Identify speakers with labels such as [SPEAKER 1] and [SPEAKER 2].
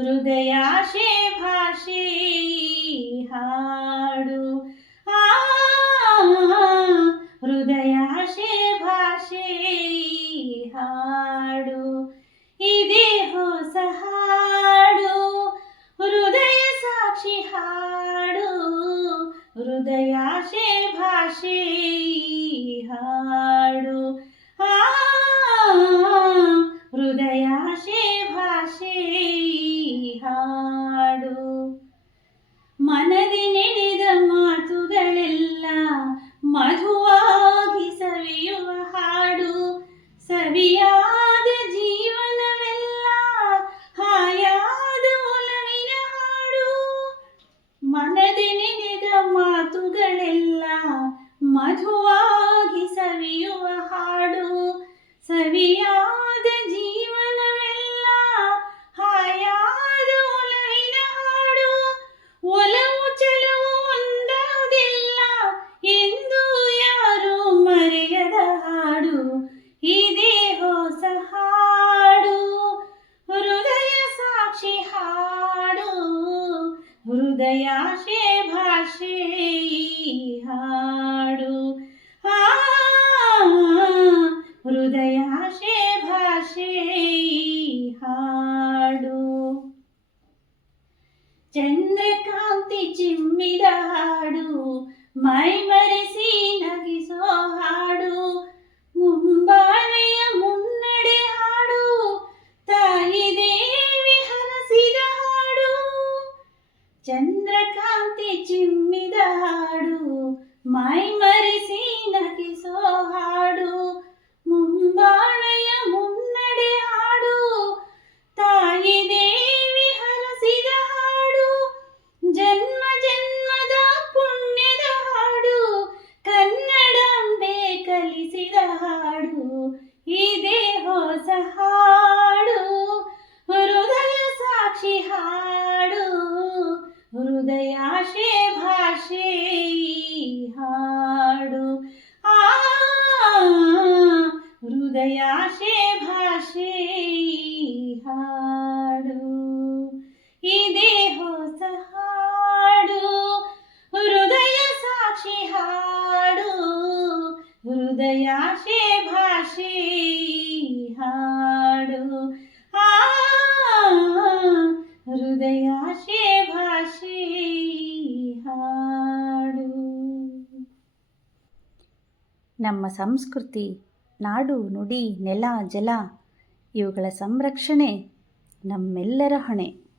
[SPEAKER 1] ಹೃದಯಾಶೆ ಭಾಷೆ ಹಾಡು. ಆ ಹೃದಯಾಶೆ ಭಾಷೆ ಹಾಡು. ಇದೇ ಹೊಸ ಹಾಡು. ಹೃದಯ ಸಾಕ್ಷಿ ಹಾಡು. ಹೃದಯಾಶೆ ಭಾಷೆ ಹಾಡು. ಸವಿಯಾದ ಜೀವನವೆಲ್ಲ ಹಾಯಾದ ಒಲವಿನ ಹಾಡು. ಒಲವು ಚಲವು ಒಂದಾದಿಲ್ಲ ಎಂದು ಯಾರು ಮರೆಯದ ಹಾಡು. ಇದೇ ಹೊಸ ಹಾಡು. ಹೃದಯ ಸಾಕ್ಷಿ ಹಾಡು. ಹೃದಯ ಭಾಷೆ ಚಂದ್ರಕಾಂತಿ ಚಿಮ್ಮಿದ ಹಾಡು ಮೈ ಮರೆಸಿ ನಗಿಸೋ ಹಾಡು ಮುಂಬಾಳೆಯ ಮುನ್ನಡೆ ಹಾಡು ತಾಯಿ ದೇವಿ ಹರಸಿದ ಹಾಡು ಚಂದ್ರಕಾಂತಿ ಚಿಮ್ಮಿದ ಹಾಡು ಮೈ ಮರೆಸಿ ಹಾಡು. ಇದೇ ಹೊಸ ಹಾಡು ಹೃದಯ ಸಾಕ್ಷಿ ಹಾಡು. ಹೃದಯಾಶೆ ಭಾಷೆ ಹಾಡು. ಆ ಹೃದಯಾಶೆ ಹೃದಯಾಶೆ ಭಾಷೆ ಹಾಡು. ಆ, ಹೃದಯಾಶೆ ಭಾಷೆ ಹಾಡು. ನಮ್ಮ ಸಂಸ್ಕೃತಿ, ನಾಡು, ನುಡಿ, ನೆಲ, ಜಲ, ಇವುಗಳ ಸಂರಕ್ಷಣೆ ನಮ್ಮೆಲ್ಲರ ಹೊಣೆ.